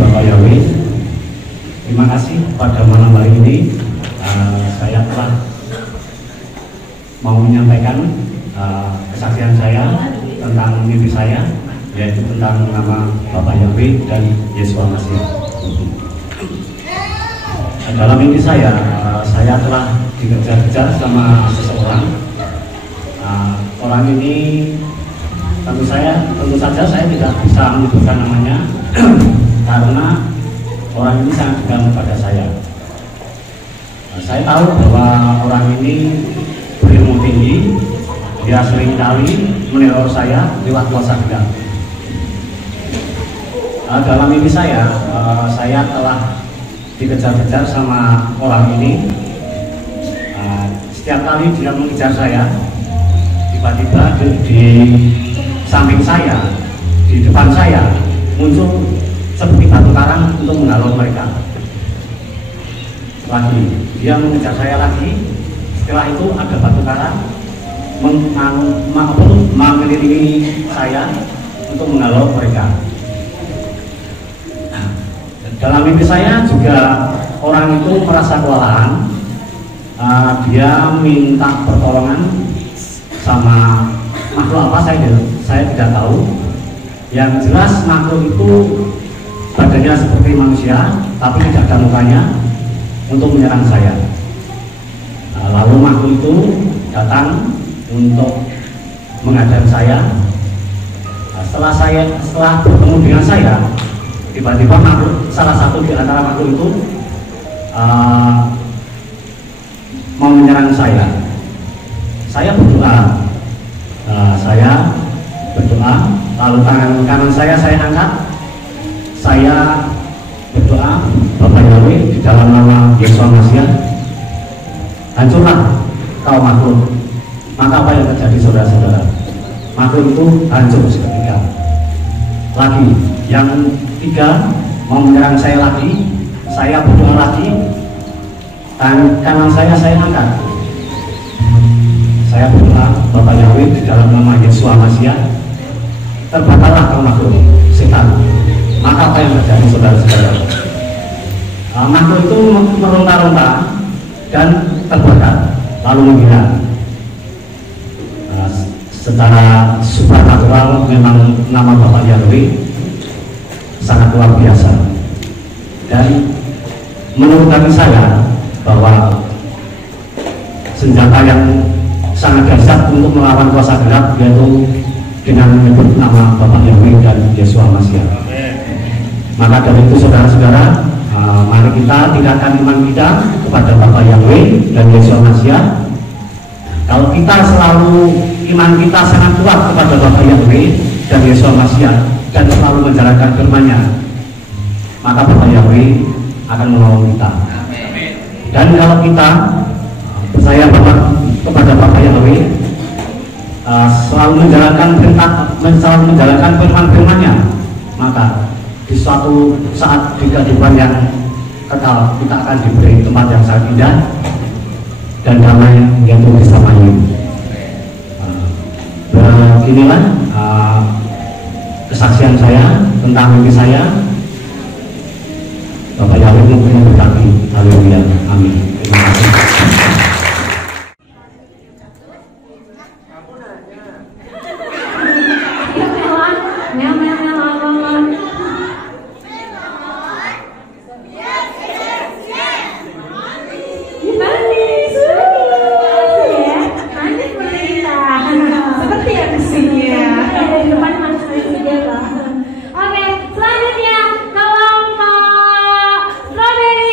Bapak Yahweh, terima kasih pada malam hari ini saya telah mau menyampaikan kesaksian saya tentang mimpi saya, yaitu tentang nama Bapak Yahweh dan Yesus Masih. Dalam mimpi saya telah dikejar-kejar sama seseorang. Orang ini tentu saja saya tidak bisa menyebutkan namanya karena orang ini sangat dekat kepada saya. Saya tahu bahwa orang ini berilmu tinggi, dia seringkali meneror saya lewat kuasa gelap. Dalam mimpi saya telah dikejar-kejar sama orang ini. Setiap kali dia mengejar saya, tiba-tiba di samping saya, di depan saya muncul seperti batu karang untuk menghalau mereka. Lagi dia mengejar saya lagi. Setelah itu ada batu karang mengelilingi saya untuk menghalau mereka. Dalam mimpi saya juga orang itu merasa kewalahan. Dia minta pertolongan sama makhluk apa saya tidak tahu. Yang jelas makhluk itu badannya seperti manusia, tapi tidak ada mukanya, untuk menyerang saya. Lalu makhluk itu datang untuk menghadang saya. Setelah bertemu dengan saya, tiba-tiba salah satu di antara makhluk itu mau menyerang saya. Saya berdoa. Lalu tangan kanan saya angkat. Saya berdoa, Bapak Yahweh, di dalam nama Yesus Masih, hancurlah kau makhluk. Maka apa yang terjadi, saudara-saudara? Makhluk itu hancur seketika. Lagi, yang tiga mau menyerang saya lagi. Saya berdoa lagi, tangan kanan saya angkat. Saya berdoa, Bapak Yahweh, di dalam nama Yesus Masih, terbakarlah kau makhluk setan. Maka apa yang terjadi, saudara-saudara? Makhluk itu meronta-ronta dan terbakar, lalu menghilang. Secara supernatural memang nama Bapak Yahweh sangat luar biasa. Dan menurut kami saya bahwa senjata yang sangat dahsyat untuk melawan kuasa gelap yaitu dengan menyebut nama Bapak Yahweh dan Yesus Masih. Maka dari itu, saudara-saudara, mari kita tingkatkan iman kita kepada Bapak Yahweh dan Yesus Masih. Kalau kita selalu iman kita sangat kuat kepada Bapak Yahweh dan Yesus Masih dan selalu menjalankan firman-Nya, maka Bapak Yahweh akan menolong kita. Dan kalau kita percaya kepada Bapak Yahweh, selalu menjalankan firman-Nya, maka di suatu saat di kehidupan yang kekal kita akan diberi tempat yang sangat indah dan damai yaitu bersama-Nya. Beginilah kesaksian saya tentang mimpi saya. Bapak Yahweh memberkati. Haleluya. Amin. Terima kasih. Oke, selanjutnya kelompok strawberry.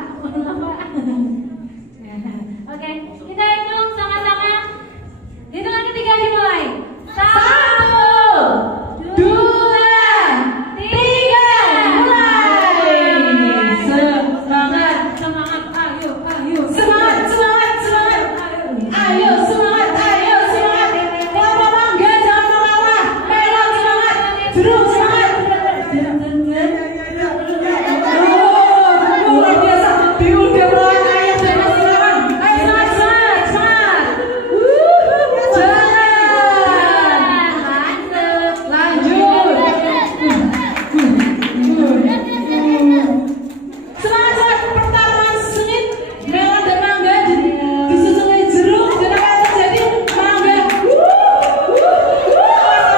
Pak. Oke, kita hitung sama-sama. Hitungan ketiga dimulai. 1, 2, 3, mulai. Semangat, semangat, ayo, ayo. Semangat, semangat, semangat. Ayo, semangat, ayo, semangat. Kelapa mangga jangan mengalah. Melon semangat, jeruk semangat. Luar biasa. Diudah melawan ayam dan nasi lawan. Ayo semangat, semangat, semangat. Jalan. Lanjut. Semangat, semangat. Pertarungan sengit melon dan mangga disusul jeruk dan apa yang terjadi? Mangga.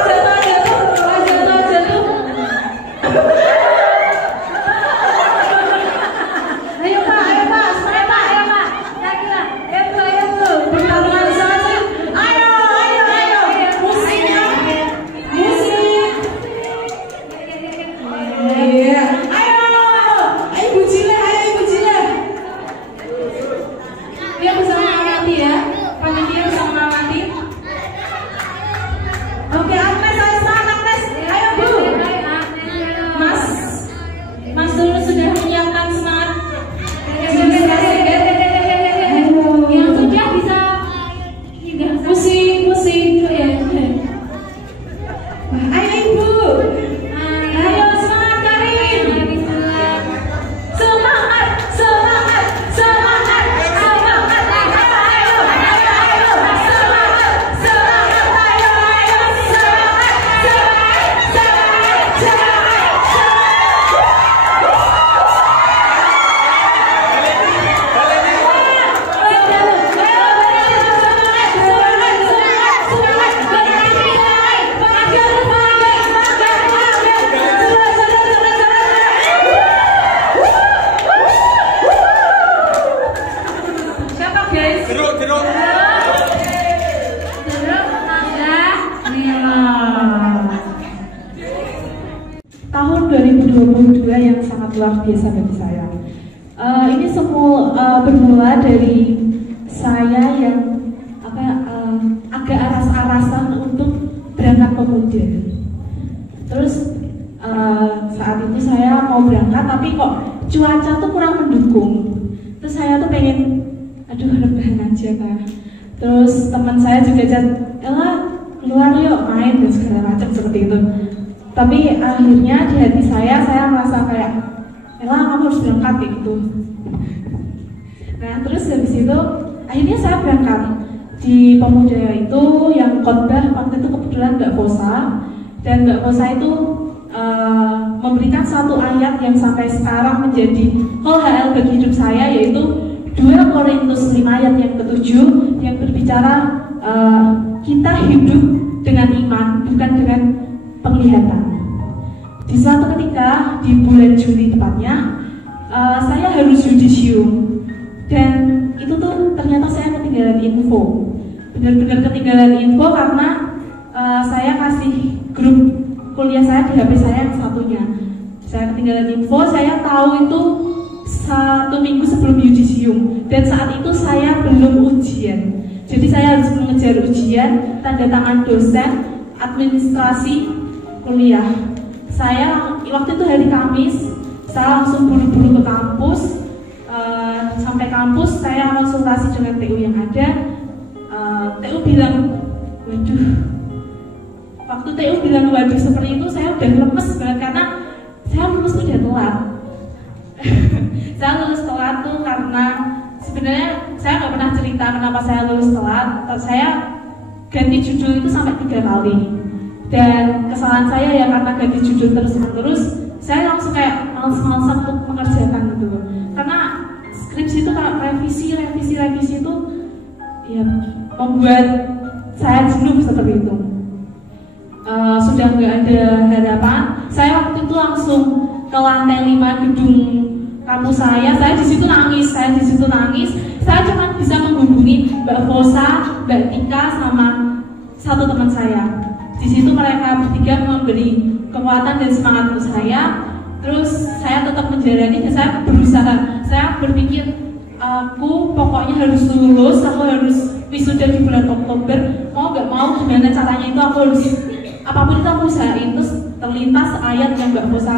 Jatuh, jatuh, jatuh. Ayo Pak, semangat Pak, ayo Pak. Lagi lah, ayo Bu. Pertarungan sangat sengit. Ayo. Musiknya, musik. Iya. Ayo Ibu Jile. Dia bisa mengamati ya. Panitia bisa mengamati. Oke, Agnes, ayo semangat Agnes. Ayo Bu. Mas dulu sudah menyiapkan semangat. Yang sudah bisa pusing ya. Ayo Ibu. Ayo semangat Karin. Semangat. Siapa guys? Jeruk. Tahun 2022 yang sangat luar biasa bagi saya. Ini semua bermula dari saya yang agak aras-arasan untuk berangkat pemuda. Terus saat itu saya mau berangkat tapi kok cuaca tuh kurang mendukung. Terus saya tuh pengen, rebahan aja Kak. Terus teman saya juga Ella keluar yuk main dan segala macam seperti itu. Tapi akhirnya di hati saya merasa kayak Ella kamu harus berangkat gitu. Nah terus habis itu akhirnya saya berangkat di pemuda itu yang khotbah waktu itu kebetulan Mbak Fosa, dan Mbak Fosa itu memberikan satu ayat yang sampai sekarang menjadi HL bagi hidup saya, yaitu 2 Korintus 5 ayat yang ke-7 yang berbicara kita hidup dengan iman bukan dengan penglihatan. Di suatu ketika di bulan Juli tepatnya saya harus yudisium, dan itu tuh ternyata saya ketinggalan info, benar-benar ketinggalan info karena saya kasih grup kuliah saya di HP saya yang satunya. Saya ketinggalan info, saya tahu itu 1 minggu sebelum yudisium, dan saat itu saya belum ujian. Jadi saya harus mengejar ujian, tanda tangan dosen, administrasi kuliah. Saya waktu itu hari Kamis, saya langsung buru-buru ke kampus. Sampai kampus saya konsultasi dengan TU yang ada. TU bilang, waktu TU bilang waduh seperti itu, saya udah lemes banget karena saya lulus tuh udah telat. Saya lulus telat tuh karena sebenarnya saya nggak pernah cerita kenapa saya lulus telat. Saya ganti judul itu sampai 3 kali, dan kesalahan saya ya karena ganti judul terus-menerus, saya langsung kayak males-malesan untuk mengerjakan gitu. Karena skripsi itu kalau revisi itu ya membuat saya jenuh seperti itu. Sudah nggak ada harapan, saya waktu itu langsung ke lantai 5 gedung kampus saya di situ nangis. Saya cuma bisa menghubungi Mbak Fosa, Mbak Tika, sama satu teman saya. Di situ mereka bertiga memberi kekuatan dan semangat untuk saya. Terus saya tetap menjalani, dan saya berusaha. saya berpikir aku pokoknya harus lulus, aku harus wisuda di bulan Oktober, mau nggak mau gimana caranya itu aku harus apapun itu aku usahain. Terus terlintas ayat yang Mbak Bosa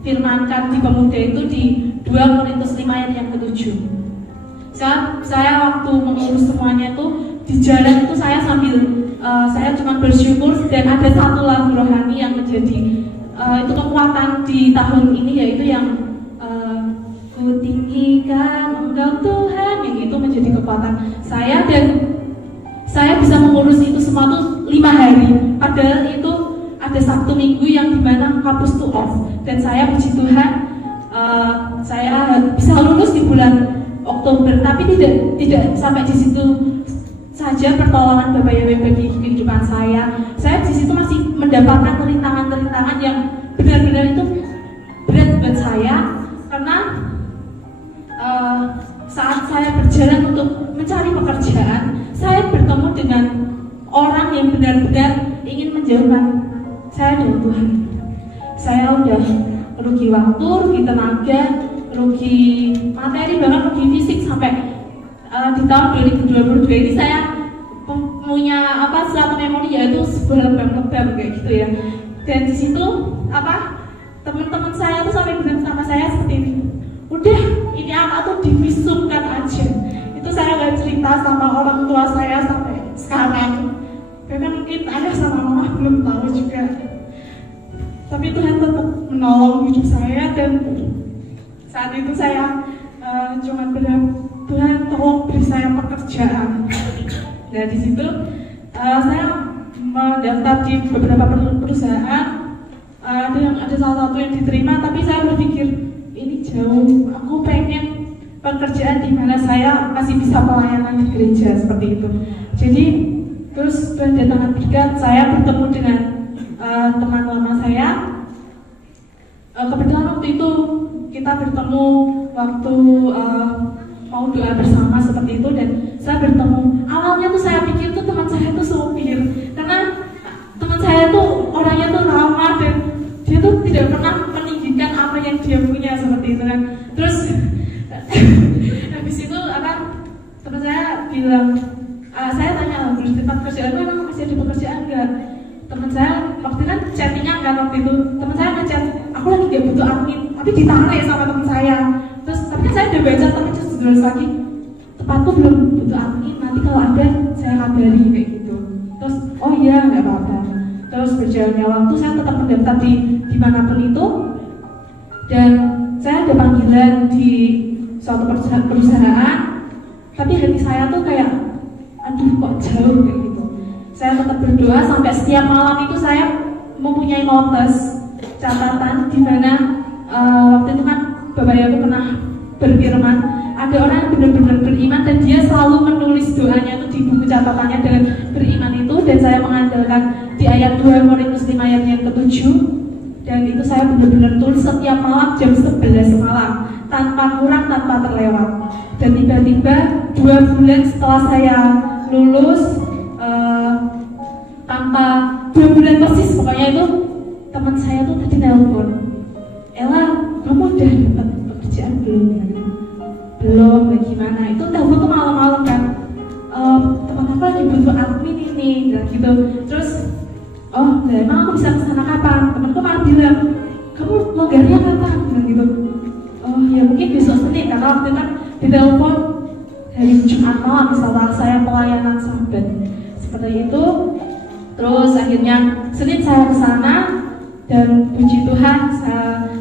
firmankan di pemuda itu di 2 Korintus 5 ayat yang ke-7. Saya waktu mengurus semuanya itu di jalan itu saya sambil saya cuma bersyukur, dan ada satu lagu rohani yang menjadi itu kekuatan di tahun ini, yaitu yang ku tinggikan Engkau Tuhan, yang itu menjadi kekuatan saya, dan saya bisa mengurus itu semua tuh 5 hari. Padahal itu ada Sabtu Minggu yang dimana kampus tuh off, dan saya puji Tuhan saya bisa lulus di bulan Oktober. Tapi tidak sampai di situ saja pertolongan Bapak Yahweh bagi kehidupan saya. Saya di situ masih mendapatkan rintangan-rintangan yang benar-benar itu berat buat saya, karena saat saya berjalan untuk mencari pekerjaan, saya bertemu dengan orang yang benar-benar ingin menjauhkan saya dari Tuhan. Saya udah rugi waktu, rugi tenaga, rugi materi, bahkan rugi fisik sampai di tahun 2022 ini saya punya suatu memori, yaitu sebuah lebam-lebam kayak gitu ya. Dan di situ teman-teman saya tuh sampai bilang sama saya seperti ini, udah ini anak tuh divisumkan aja. Itu saya gak cerita sama orang tua saya sampai sekarang, bahkan mungkin ada sama mama belum tahu juga. Tapi Tuhan tetap menolong hidup saya, dan saat itu saya cuma berdoa, Tuhan tolong beri saya pekerjaan. Nah di situ saya mendaftar di beberapa perusahaan, ada salah satu yang diterima, tapi saya berpikir ini jauh, aku pengen pekerjaan di mana saya masih bisa pelayanan di gereja seperti itu. Jadi terus berdatangan berkat, saya bertemu dengan teman lama saya. Kebetulan waktu itu kita bertemu waktu mau doa bersama seperti itu, dan saya bertemu. Awalnya tuh saya pikir tuh teman saya tuh supir, karena teman saya tuh orangnya tuh ramah, dan dia tuh tidak pernah meninggikan apa yang dia punya seperti itu kan. Terus habis itu teman saya bilang, saya tanya di tempat kerjaan emang masih ada pekerjaan nggak? Teman saya waktu itu kan chattingan kan, waktu itu teman saya ngechat, aku lagi gak butuh admin, tapi ditarik sama teman saya. Terus tapi kan saya udah baca, tapi terus jelas lagi tempatku belum butuh admin, nanti kalau ada saya kabari kayak gitu. Terus oh iya nggak apa-apa. Terus berjalannya waktu saya tetap mendaftar di dimanapun itu, dan saya ada panggilan di suatu perusahaan, tapi hati saya tuh kayak aduh kok jauh kayak gitu. Saya tetap berdoa sampai setiap malam itu saya mempunyai notes catatan, di mana waktu itu kan Bapak Yahweh pernah berfirman, ada orang yang benar-benar beriman dan dia selalu menulis doanya itu di buku catatannya dengan beriman itu, dan saya mengandalkan di ayat 2 Korintus 5 ayat yang ke-7, dan itu saya benar-benar tulis setiap malam jam 11 malam tanpa kurang, tanpa terlewat. Dan tiba-tiba 2 bulan setelah saya lulus, tanpa 2 bulan persis pokoknya itu, teman saya tuh tadi nelpon, Ella kamu udah dapat pekerjaan belum ya? Belum, gimana? Itu telepon tuh malam-malam kan, teman aku lagi butuh admin ini dan gitu. Terus oh nah, emang aku bisa kesana kapan? Temanku malah bilang, kamu longgarnya kapan? Bilang gitu. Oh ya mungkin besok Senin, karena waktu itu kan di telepon hari Jumat malam misalnya saya pelayanan Sabat seperti itu. Terus akhirnya Senin saya kesana, dan puji Tuhan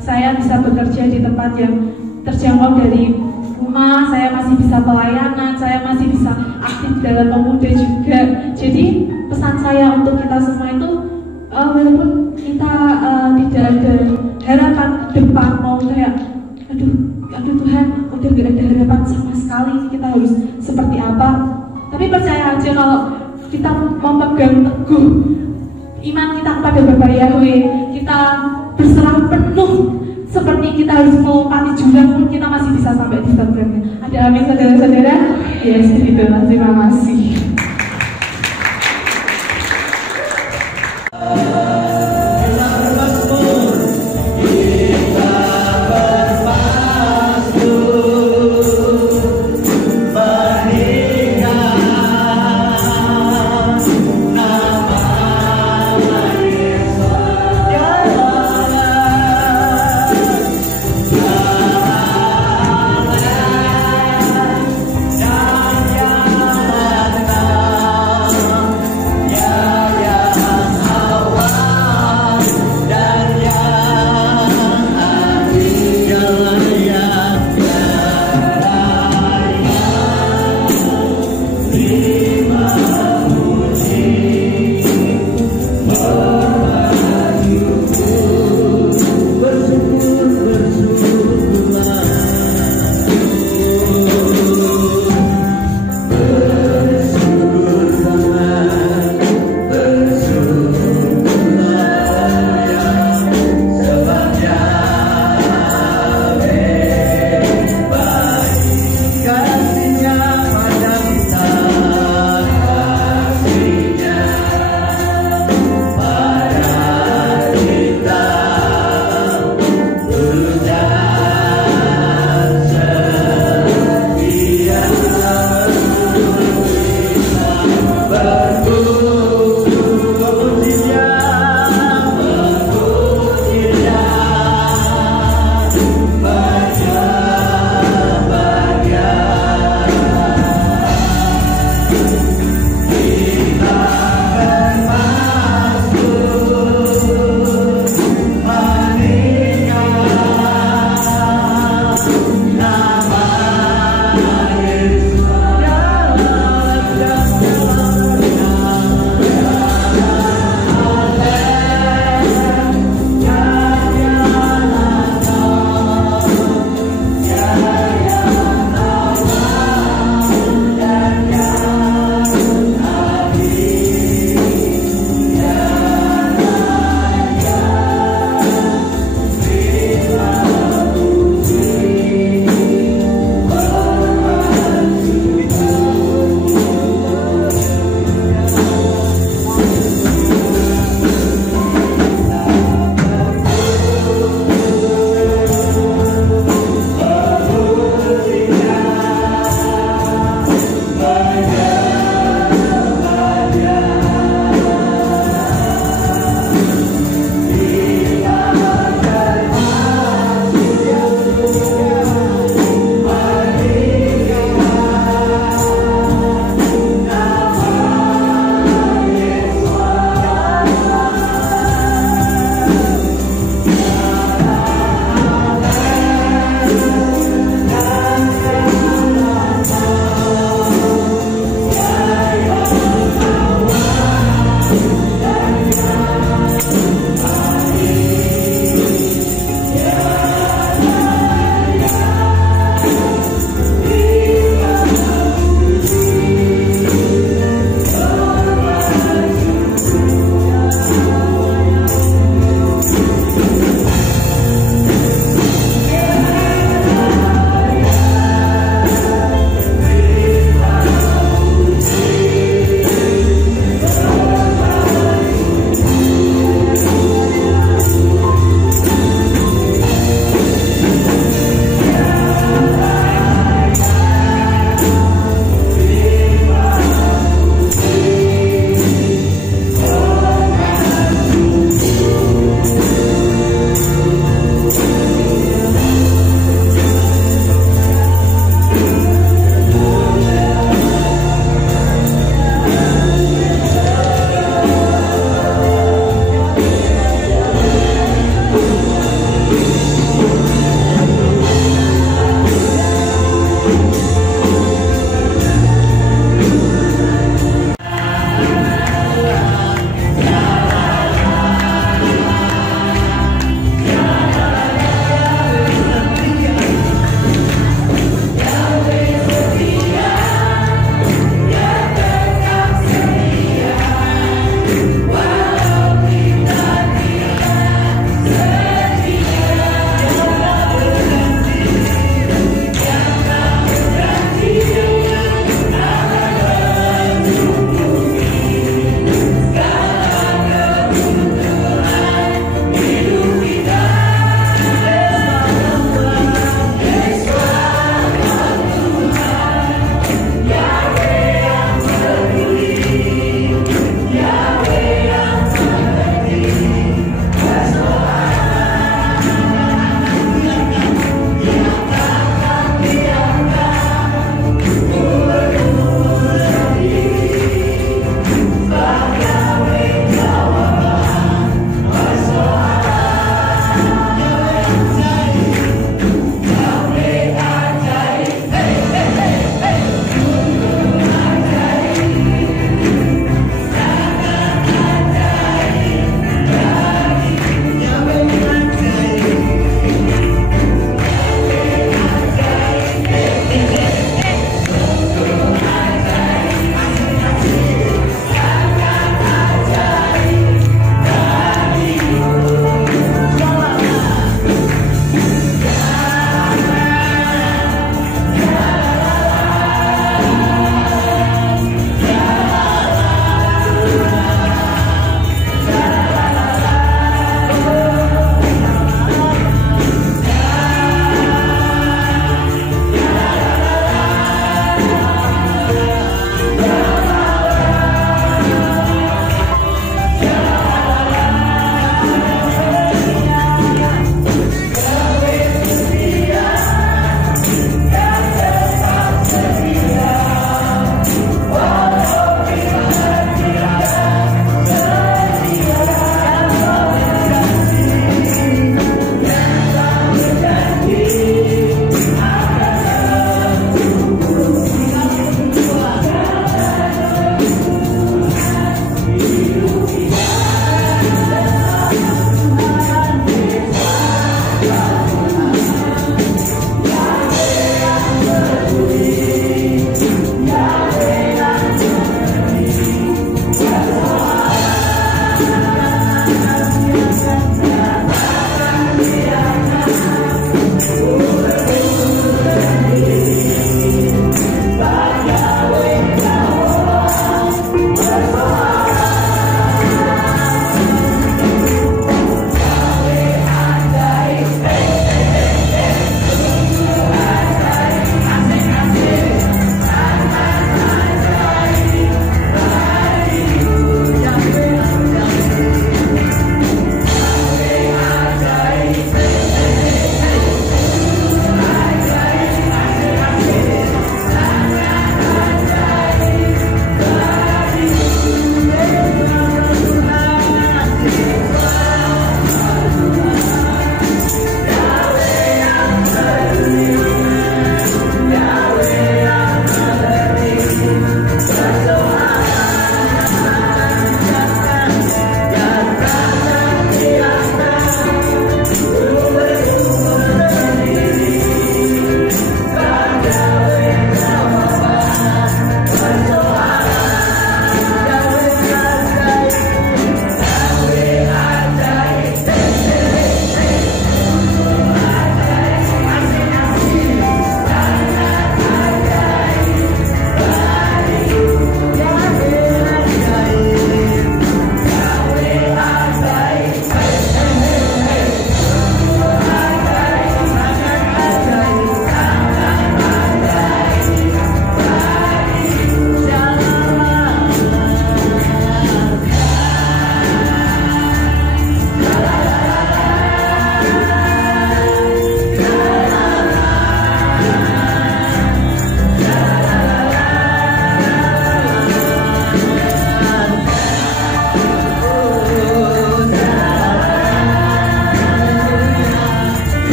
saya bisa bekerja di tempat yang terjangkau dari rumah. Saya masih bisa pelayanan, saya masih bisa aktif dalam pemuda juga. Jadi pesan saya untuk kita semua itu, walaupun kita tidak ada harapan depan, mau kayak aduh Tuhan udah gak ada harapan sama sekali, kita harus seperti apa, tapi percaya aja kalau kita memegang teguh iman kita kepada Bapak Yahweh, kita berserah penuh seperti kita harus melompati jurang pun kita masih bisa sampai di tujuannya. Ada amin saudara-saudara? Yes, gitu. Terima kasih. Kita berpastu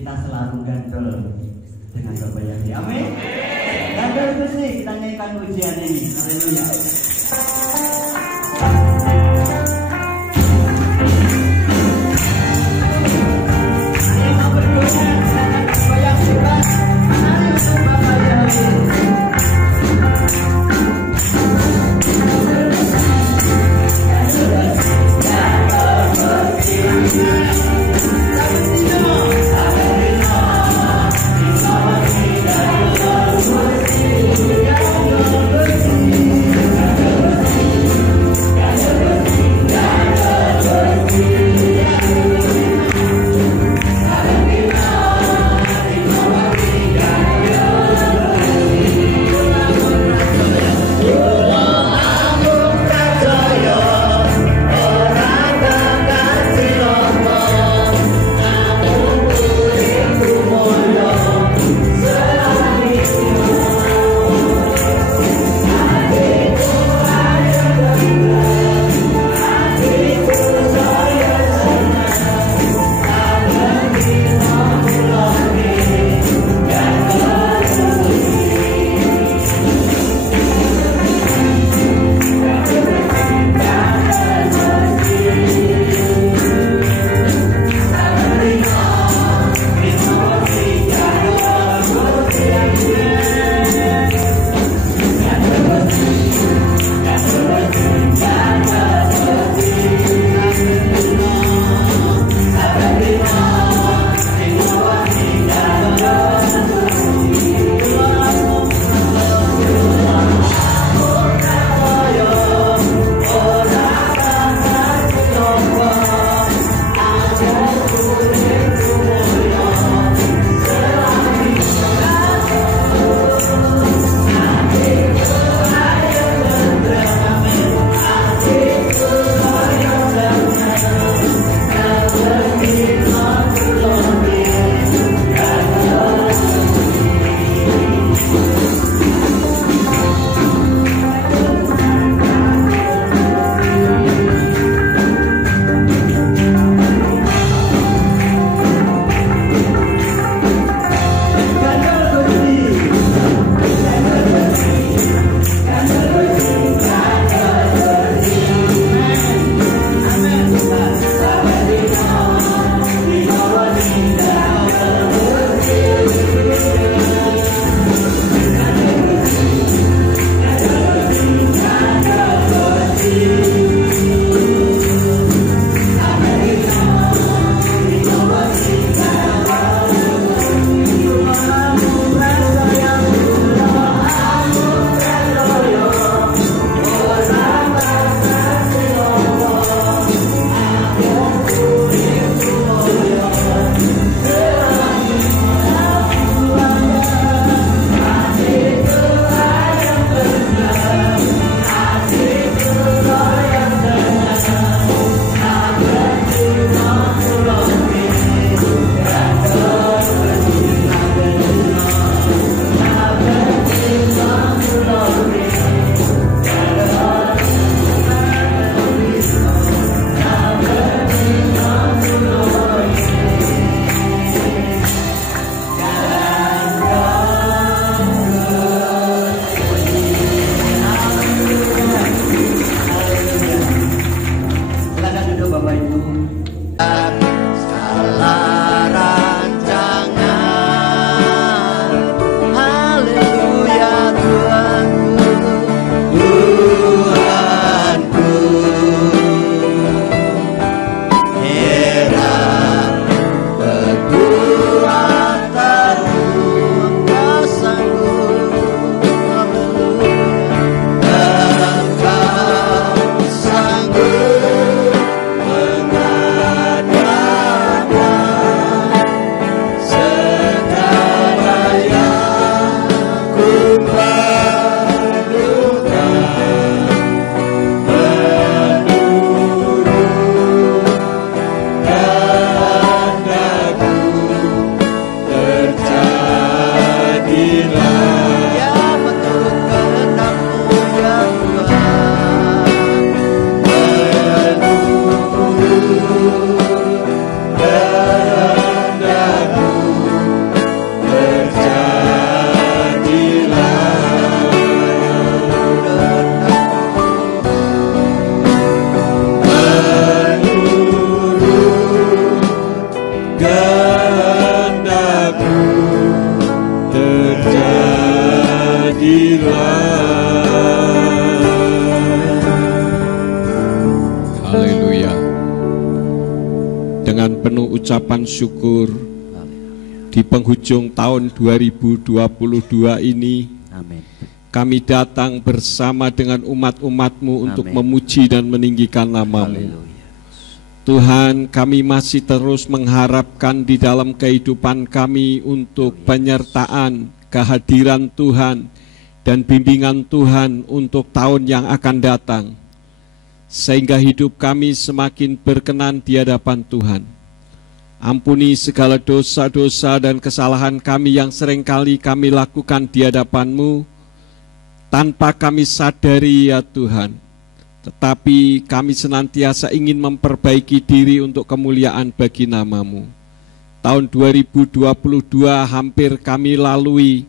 kita selalu gandol dengan Bapak Yahya. Amin. Gandol itu sih kita nyanyikan pujian ini. Haleluya. Terima ucapan syukur di penghujung tahun 2022 ini. Amin. Kami datang bersama dengan umat-umat-Mu untuk memuji dan meninggikan nama-Mu. Tuhan, kami masih terus mengharapkan di dalam kehidupan kami untuk penyertaan, kehadiran Tuhan, dan bimbingan Tuhan untuk tahun yang akan datang, sehingga hidup kami semakin berkenan di hadapan Tuhan. Ampuni segala dosa-dosa dan kesalahan kami yang seringkali kami lakukan di hadapan-Mu, tanpa kami sadari ya Tuhan. Tetapi kami senantiasa ingin memperbaiki diri untuk kemuliaan bagi nama-Mu. Tahun 2022 hampir kami lalui.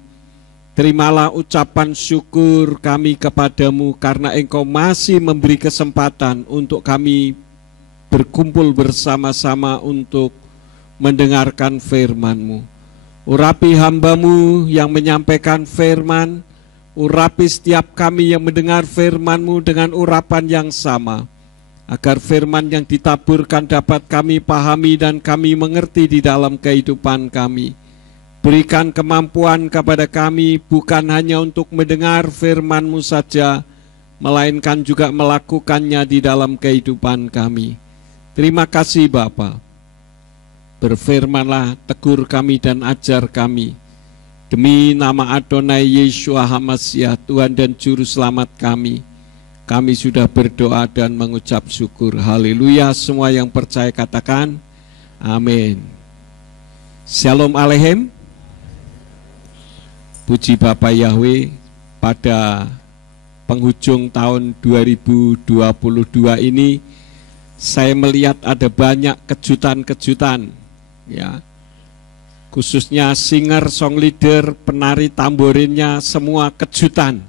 Terimalah ucapan syukur kami kepadamu karena Engkau masih memberi kesempatan untuk kami berkumpul bersama-sama untuk mendengarkan firman-Mu. Urapi hamba-Mu yang menyampaikan firman, urapi setiap kami yang mendengar firman-Mu dengan urapan yang sama, agar firman yang ditaburkan dapat kami pahami dan kami mengerti di dalam kehidupan kami. Berikan kemampuan kepada kami bukan hanya untuk mendengar firman-Mu saja, melainkan juga melakukannya di dalam kehidupan kami. Terima kasih Bapa. Berfirmanlah, tegur kami dan ajar kami. Demi nama Adonai Yeshua HaMashiach, Tuhan dan Juru Selamat kami sudah berdoa dan mengucap syukur. Haleluya. Semua yang percaya katakan amin. Shalom Aleichem. Puji Bapa Yahweh, pada penghujung tahun 2022 ini saya melihat ada banyak kejutan-kejutan, ya. Khususnya singer, song leader, penari tamborinnya, semua kejutan.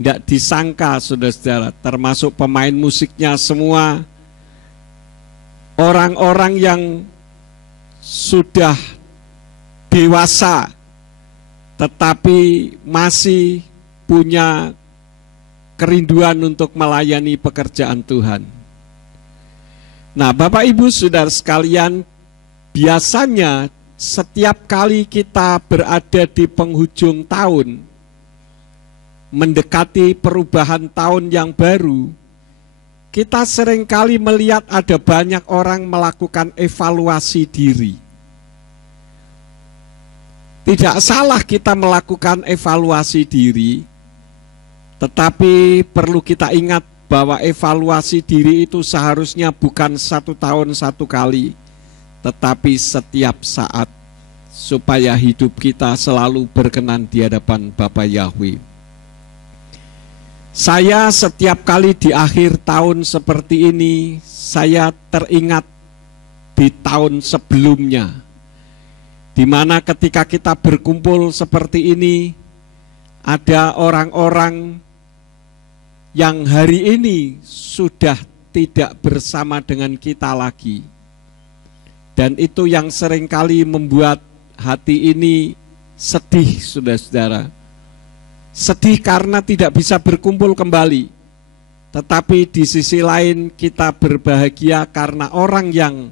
Tidak disangka saudara-saudara, termasuk pemain musiknya semua. Orang-orang yang sudah dewasa, tetapi masih punya kerinduan untuk melayani pekerjaan Tuhan. Nah Bapak Ibu Saudara sekalian, biasanya setiap kali kita berada di penghujung tahun, mendekati perubahan tahun yang baru, kita seringkali melihat ada banyak orang melakukan evaluasi diri. Tidak salah kita melakukan evaluasi diri, tetapi perlu kita ingat bahwa evaluasi diri itu seharusnya bukan 1 tahun 1 kali, tetapi setiap saat, supaya hidup kita selalu berkenan di hadapan Bapa Yahweh. Saya setiap kali di akhir tahun seperti ini, saya teringat di tahun sebelumnya, di mana ketika kita berkumpul seperti ini, ada orang-orang yang hari ini sudah tidak bersama dengan kita lagi. Dan itu yang seringkali membuat hati ini sedih, saudara-saudara. Sedih karena tidak bisa berkumpul kembali. Tetapi di sisi lain kita berbahagia karena orang yang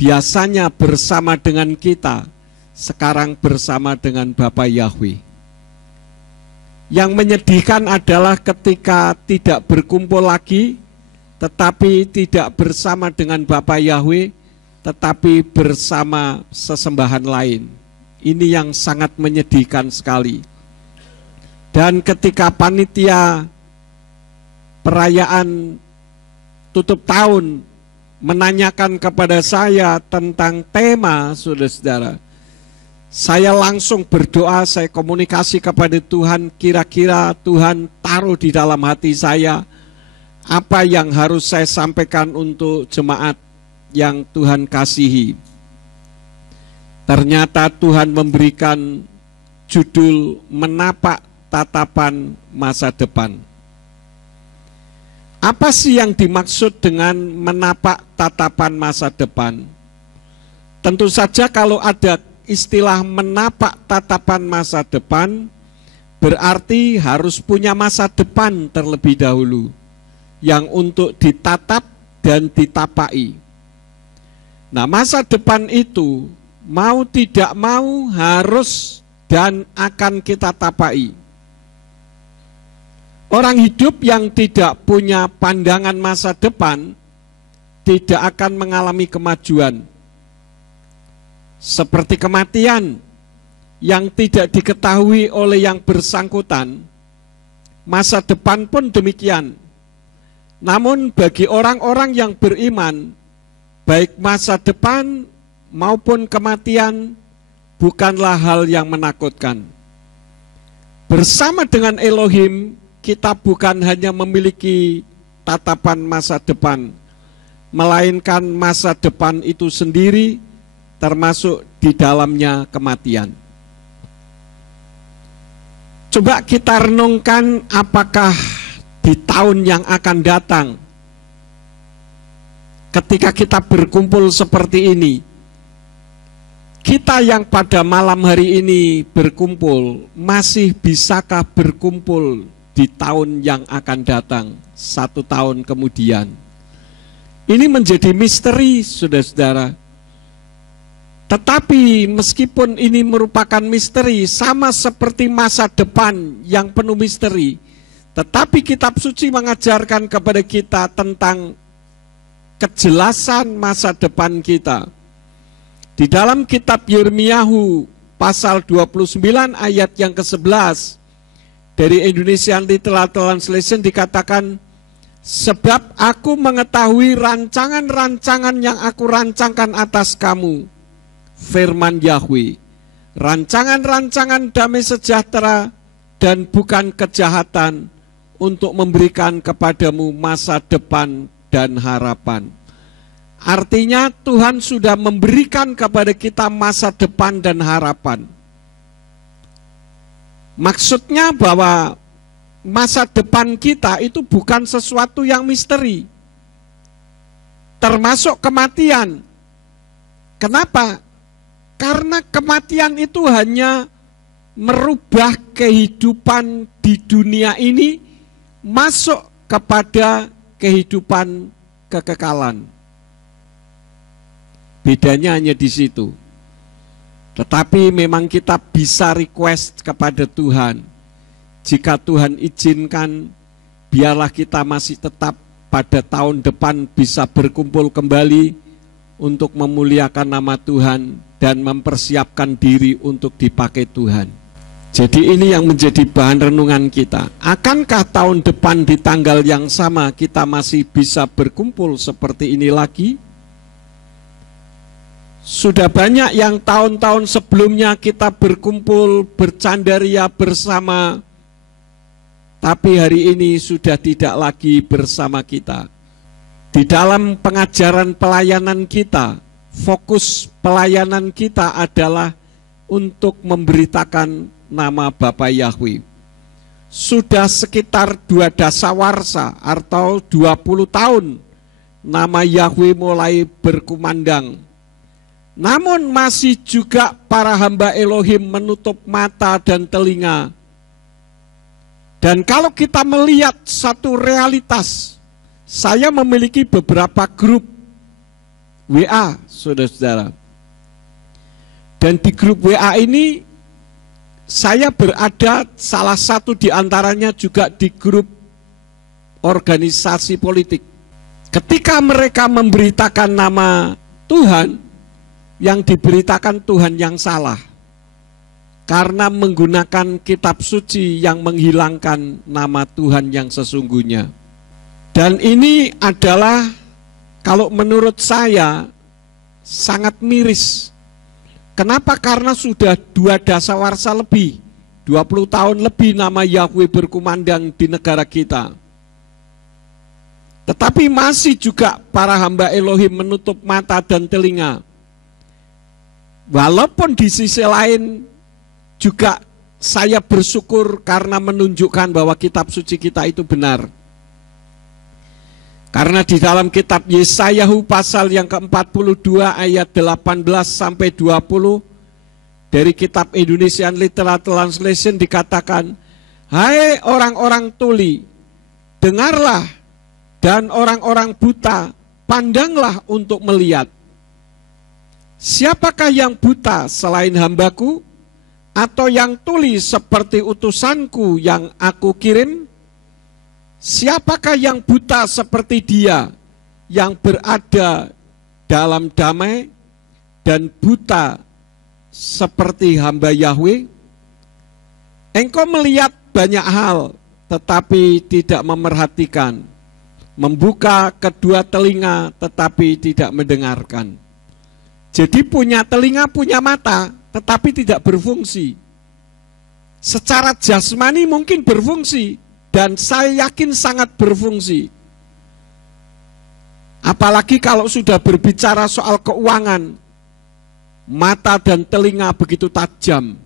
biasanya bersama dengan kita, sekarang bersama dengan Bapa Yahweh. Yang menyedihkan adalah ketika tidak berkumpul lagi, tetapi tidak bersama dengan Bapa Yahweh, tetapi bersama sesembahan lain. Ini yang sangat menyedihkan sekali. Dan ketika panitia perayaan tutup tahun menanyakan kepada saya tentang tema, saudara-saudara, saya langsung berdoa, saya komunikasi kepada Tuhan, kira-kira Tuhan taruh di dalam hati saya apa yang harus saya sampaikan untuk jemaat yang Tuhan kasihi. Ternyata Tuhan memberikan judul menapak tatapan masa depan. Apa sih yang dimaksud dengan menapak tatapan masa depan? Tentu saja kalau ada istilah menapak tatapan masa depan, berarti harus punya masa depan terlebih dahulu yang untuk ditatap dan ditapai. Nah, masa depan itu mau tidak mau harus dan akan kita tapai. Orang hidup yang tidak punya pandangan masa depan tidak akan mengalami kemajuan. Seperti kematian yang tidak diketahui oleh yang bersangkutan, masa depan pun demikian. Namun bagi orang-orang yang beriman, baik masa depan maupun kematian bukanlah hal yang menakutkan. Bersama dengan Elohim, kita bukan hanya memiliki tatapan masa depan, melainkan masa depan itu sendiri termasuk di dalamnya kematian. Coba kita renungkan apakah di tahun yang akan datang, ketika kita berkumpul seperti ini, kita yang pada malam hari ini berkumpul, masih bisakah berkumpul di tahun yang akan datang, 1 tahun kemudian? Ini menjadi misteri, saudara-saudara. Tetapi meskipun ini merupakan misteri, sama seperti masa depan yang penuh misteri, tetapi kitab suci mengajarkan kepada kita tentang kejelasan masa depan kita. Di dalam kitab Yirmiyahu pasal 29 ayat yang ke-11 dari Indonesian Literal Translation dikatakan, sebab aku mengetahui rancangan-rancangan yang aku rancangkan atas kamu, firman Yahweh, rancangan-rancangan damai sejahtera dan bukan kejahatan, untuk memberikan kepadamu masa depan dan harapan. Artinya Tuhan sudah memberikan kepada kita masa depan dan harapan. Maksudnya bahwa masa depan kita itu bukan sesuatu yang misteri, termasuk kematian. Kenapa? Karena kematian itu hanya merubah kehidupan di dunia ini masuk kepada kehidupan kekekalan. Bedanya hanya di situ. Tetapi memang kita bisa request kepada Tuhan, jika Tuhan izinkan, biarlah kita masih tetap pada tahun depan bisa berkumpul kembali untuk memuliakan nama Tuhan dan mempersiapkan diri untuk dipakai Tuhan. Jadi ini yang menjadi bahan renungan kita. Akankah tahun depan di tanggal yang sama kita masih bisa berkumpul seperti ini lagi? Sudah banyak yang tahun-tahun sebelumnya kita berkumpul, bercandaria bersama, tapi hari ini sudah tidak lagi bersama kita. Di dalam pengajaran pelayanan kita, fokus pelayanan kita adalah untuk memberitakan nama Bapa Yahweh. Sudah sekitar 2 dasawarsa atau 20 tahun nama Yahweh mulai berkumandang. Namun masih juga para hamba Elohim menutup mata dan telinga. Dan kalau kita melihat satu realitas, saya memiliki beberapa grup WA, saudara-saudara. Dan di grup WA ini saya berada salah satu di antaranya juga di grup organisasi politik. Ketika mereka memberitakan nama Tuhan, yang diberitakan Tuhan yang salah, karena menggunakan kitab suci yang menghilangkan nama Tuhan yang sesungguhnya. Dan ini adalah, kalau menurut saya, sangat miris. Kenapa? Karena sudah 2 dasawarsa lebih, 20 tahun lebih nama Yahweh berkumandang di negara kita. Tetapi masih juga para hamba Elohim menutup mata dan telinga. Walaupun di sisi lain juga saya bersyukur karena menunjukkan bahwa kitab suci kita itu benar. Karena di dalam kitab Yesayahu pasal yang ke-42 ayat 18 sampai 20 dari kitab Indonesian Literal Translation dikatakan, hai orang-orang tuli, dengarlah, dan orang-orang buta, pandanglah untuk melihat. Siapakah yang buta selain hambaku, atau yang tuli seperti utusanku yang aku kirim? Siapakah yang buta seperti dia yang berada dalam damai, dan buta seperti hamba Yahweh? Engkau melihat banyak hal, tetapi tidak memerhatikan, membuka kedua telinga, tetapi tidak mendengarkan. Jadi punya telinga, punya mata, tetapi tidak berfungsi. Secara jasmani mungkin berfungsi, dan saya yakin sangat berfungsi. Apalagi kalau sudah berbicara soal keuangan, mata dan telinga begitu tajam,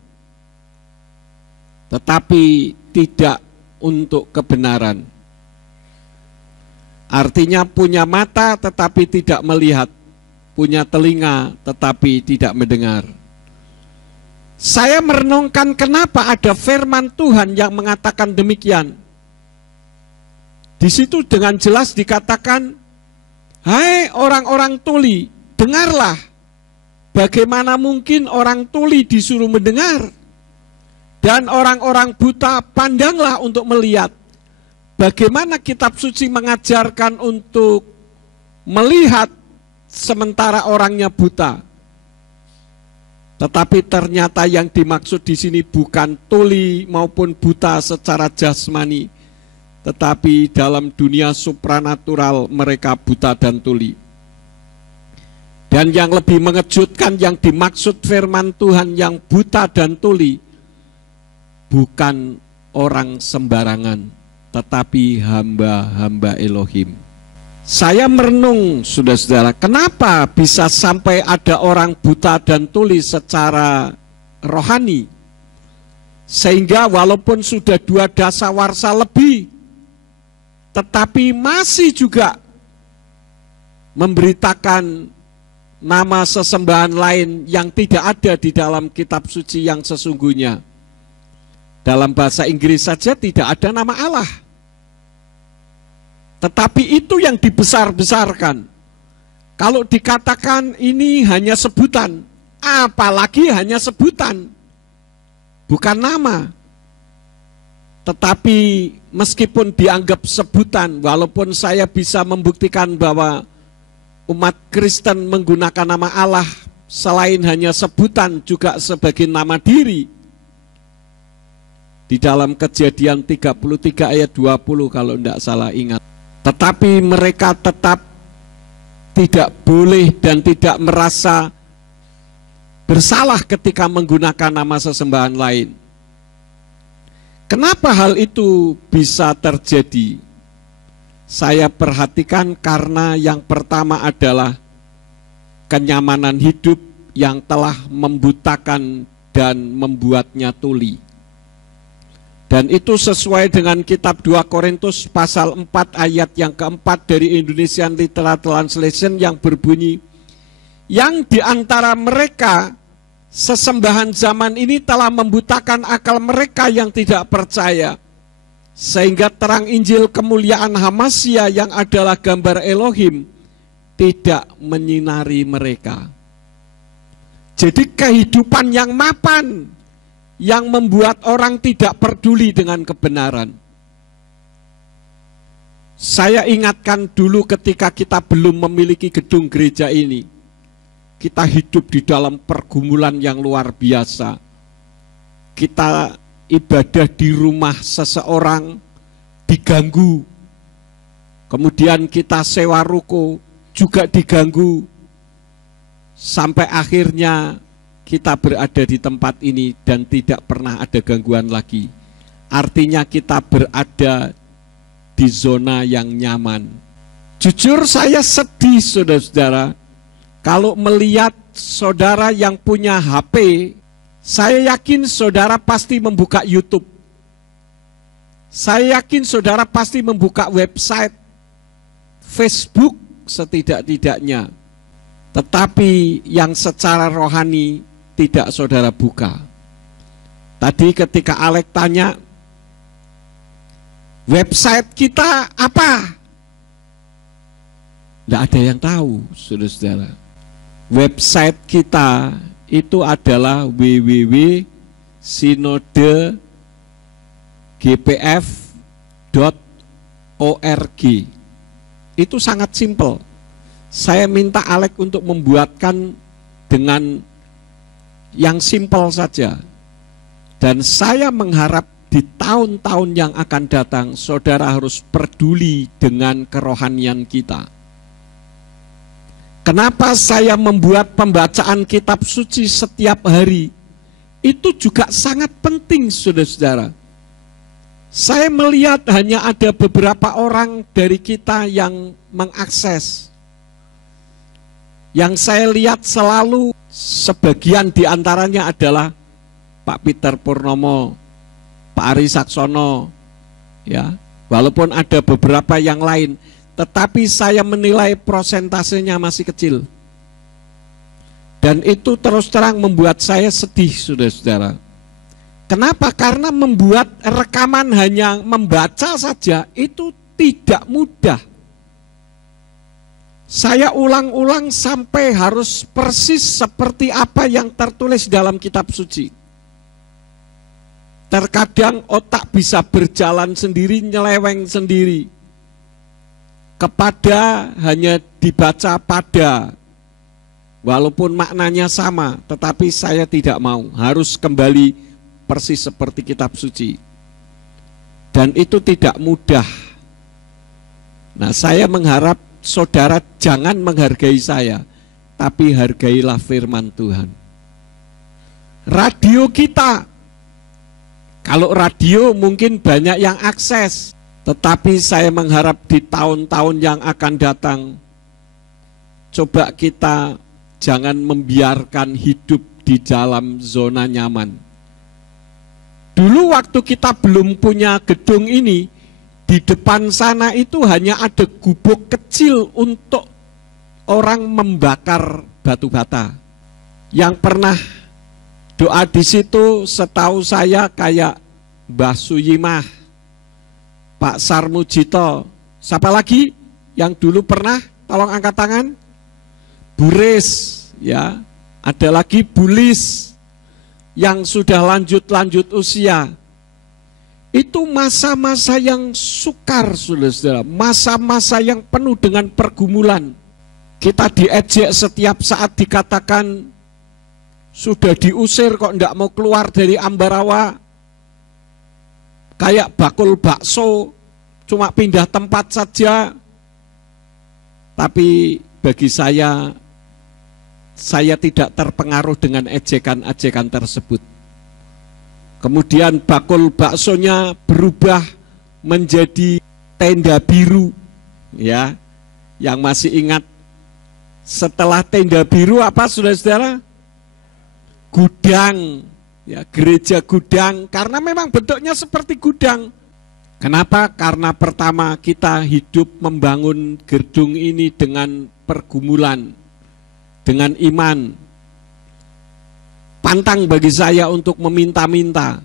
tetapi tidak untuk kebenaran. Artinya punya mata tetapi tidak melihat, punya telinga tetapi tidak mendengar. Saya merenungkan kenapa ada firman Tuhan yang mengatakan demikian. Di situ dengan jelas dikatakan, hai orang-orang tuli, dengarlah. Bagaimana mungkin orang tuli disuruh mendengar? Dan orang-orang buta, pandanglah untuk melihat. Bagaimana kitab suci mengajarkan untuk melihat sementara orangnya buta. Tetapi ternyata yang dimaksud di sini bukan tuli maupun buta secara jasmani, tetapi dalam dunia supranatural mereka buta dan tuli. Dan yang lebih mengejutkan, yang dimaksud firman Tuhan yang buta dan tuli bukan orang sembarangan, tetapi hamba-hamba Elohim. Saya merenung, saudara-saudara, kenapa bisa sampai ada orang buta dan tuli secara rohani, sehingga walaupun sudah 2 dasawarsa lebih, tetapi masih juga memberitakan nama sesembahan lain yang tidak ada di dalam kitab suci yang sesungguhnya. Dalam bahasa Inggris saja tidak ada nama Allah. Tetapi itu yang dibesar-besarkan. Kalau dikatakan ini hanya sebutan, apalagi hanya sebutan, bukan nama. Tetapi meskipun dianggap sebutan, walaupun saya bisa membuktikan bahwa umat Kristen menggunakan nama Allah selain hanya sebutan juga sebagai nama diri. Di dalam Kejadian 33 ayat 20 kalau tidak salah ingat. Tetapi mereka tetap tidak boleh dan tidak merasa bersalah ketika menggunakan nama sesembahan lain. Kenapa hal itu bisa terjadi? Saya perhatikan karena yang pertama adalah kenyamanan hidup yang telah membutakan dan membuatnya tuli. Dan itu sesuai dengan kitab 2 Korintus pasal 4 ayat yang keempat dari Indonesian Literal Translation yang berbunyi, yang diantara mereka sesembahan zaman ini telah membutakan akal mereka yang tidak percaya, sehingga terang Injil kemuliaan Hamasya yang adalah gambar Elohim tidak menyinari mereka. Jadi kehidupan yang mapan yang membuat orang tidak peduli dengan kebenaran. Saya ingatkan dulu ketika kita belum memiliki gedung gereja ini, kita hidup di dalam pergumulan yang luar biasa. Kita ibadah di rumah seseorang, diganggu. Kemudian kita sewa ruko, juga diganggu. Sampai akhirnya kita berada di tempat ini dan tidak pernah ada gangguan lagi. Artinya kita berada di zona yang nyaman. Jujur saya sedih, saudara-saudara, kalau melihat saudara yang punya HP. Saya yakin saudara pasti membuka YouTube. Saya yakin saudara pasti membuka website, Facebook setidak-tidaknya. Tetapi yang secara rohani tidak saudara buka. Tadi ketika Alek tanya, website kita apa? Tidak ada yang tahu, saudara-saudara. Website kita itu adalah www.synodegpf.org. Itu sangat simpel. Saya minta Alek untuk membuatkan dengan yang simpel saja. Dan saya mengharap di tahun-tahun yang akan datang, saudara harus peduli dengan kerohanian kita. Kenapa saya membuat pembacaan kitab suci setiap hari? Itu juga sangat penting, saudara-saudara. Saya melihat hanya ada beberapa orang dari kita yang mengakses. Yang saya lihat selalu sebagian diantaranya adalah Pak Peter Purnomo, Pak Ari Saksono, ya. Walaupun ada beberapa yang lain, tetapi saya menilai prosentasenya masih kecil. Dan itu terus terang membuat saya sedih, saudara-saudara. Kenapa? Karena membuat rekaman hanya membaca saja itu tidak mudah. Saya ulang-ulang sampai harus persis seperti apa yang tertulis dalam kitab suci. Terkadang otak bisa berjalan sendiri, nyeleweng sendiri. Kepada hanya dibaca pada, walaupun maknanya sama, tetapi saya tidak mau, harus kembali persis seperti kitab suci. Dan itu tidak mudah. Nah, saya mengharap saudara jangan menghargai saya, tapi hargailah firman Tuhan. Radio kita, kalau radio mungkin banyak yang akses, tetapi saya mengharap di tahun-tahun yang akan datang, coba kita jangan membiarkan hidup di dalam zona nyaman. Dulu waktu kita belum punya gedung ini, di depan sana itu hanya ada gubuk kecil untuk orang membakar batu bata. Yang pernah doa di situ setahu saya kayak Mbah Suyimah, Pak Sarmujito, siapa lagi yang dulu pernah? Tolong angkat tangan. Buris, ya. Ada lagi Bulis yang sudah lanjut usia. Itu masa-masa yang sukar, saudara-saudara, masa-masa yang penuh dengan pergumulan. Kita diejek setiap saat, dikatakan sudah diusir kok enggak mau keluar dari Ambarawa. Kayak bakul bakso, cuma pindah tempat saja. Tapi bagi saya tidak terpengaruh dengan ejekan-ejekan tersebut. Kemudian bakul baksonya berubah menjadi tenda biru, ya. Yang masih ingat setelah tenda biru apa, saudara-saudara? Gudang, ya, gereja gudang, karena memang bentuknya seperti gudang. Kenapa? Karena pertama kita hidup membangun gedung ini dengan pergumulan, dengan iman. Pantang bagi saya untuk meminta-minta,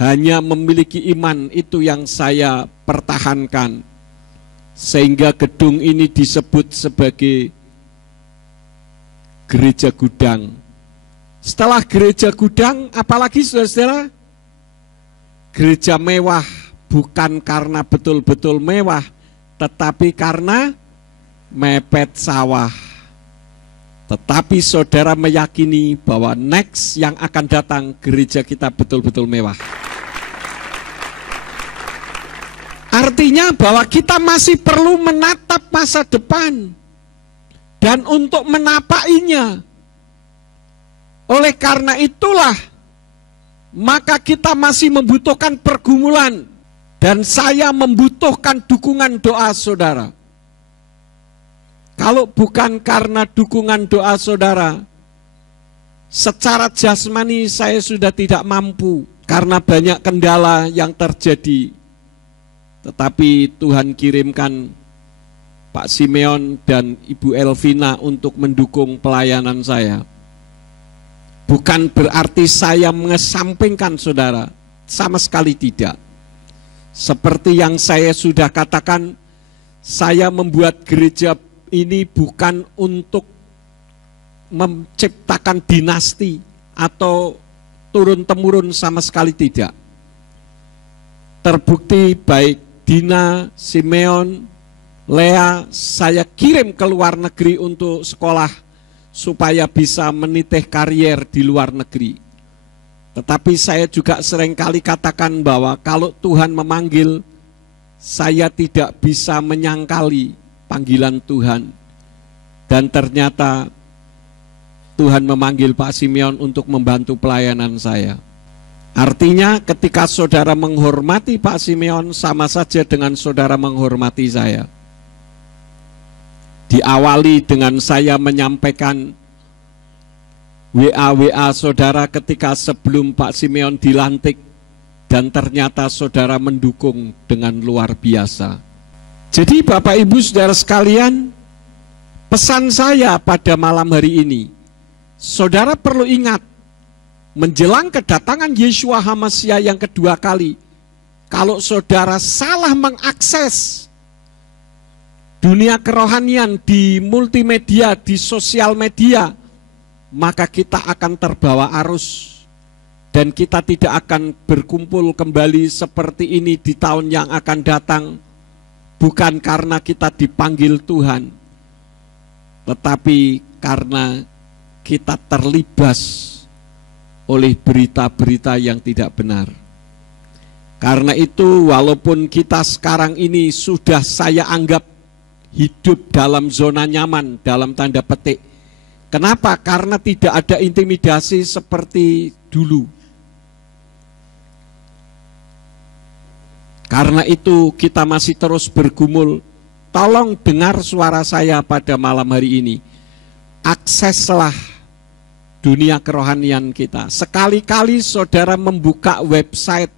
hanya memiliki iman itu yang saya pertahankan. Sehingga gedung ini disebut sebagai gereja gudang. Setelah gereja gudang, apalagi saudara-saudara? Gereja mewah, bukan karena betul-betul mewah, tetapi karena mepet sawah. Tetapi saudara meyakini bahwa next yang akan datang gereja kita betul-betul mewah. Artinya bahwa kita masih perlu menatap masa depan. Dan untuk menapainya, oleh karena itulah, maka kita masih membutuhkan pergumulan. Dan saya membutuhkan dukungan doa saudara. Kalau bukan karena dukungan doa saudara, secara jasmani saya sudah tidak mampu karena banyak kendala yang terjadi. Tetapi Tuhan kirimkan Pak Simeon dan Ibu Elvina untuk mendukung pelayanan saya. Bukan berarti saya mengesampingkan saudara, sama sekali tidak. Seperti yang saya sudah katakan, saya membuat gereja ini bukan untuk menciptakan dinasti atau turun-temurun, sama sekali tidak. Terbukti baik Dina, Simeon, Lea saya kirim ke luar negeri untuk sekolah supaya bisa menitih karier di luar negeri. Tetapi saya juga seringkali katakan bahwa kalau Tuhan memanggil, saya tidak bisa menyangkali panggilan Tuhan. Dan ternyata Tuhan memanggil Pak Simeon untuk membantu pelayanan saya. Artinya ketika saudara menghormati Pak Simeon, sama saja dengan saudara menghormati saya. Diawali dengan saya menyampaikan WA saudara ketika sebelum Pak Simeon dilantik, dan ternyata saudara mendukung dengan luar biasa. Jadi Bapak Ibu Saudara sekalian, pesan saya pada malam hari ini, saudara perlu ingat, menjelang kedatangan Yeshua HaMasyiah yang kedua kali, kalau saudara salah mengakses dunia kerohanian di multimedia, di sosial media, maka kita akan terbawa arus dan kita tidak akan berkumpul kembali seperti ini di tahun yang akan datang, bukan karena kita dipanggil Tuhan, tetapi karena kita terlibas oleh berita-berita yang tidak benar. Karena itu walaupun kita sekarang ini sudah saya anggap hidup dalam zona nyaman, dalam tanda petik. Kenapa? Karena tidak ada intimidasi seperti dulu. Karena itu kita masih terus bergumul. Tolong dengar suara saya pada malam hari ini. Akseslah dunia kerohanian kita. Sekali-kali saudara membuka website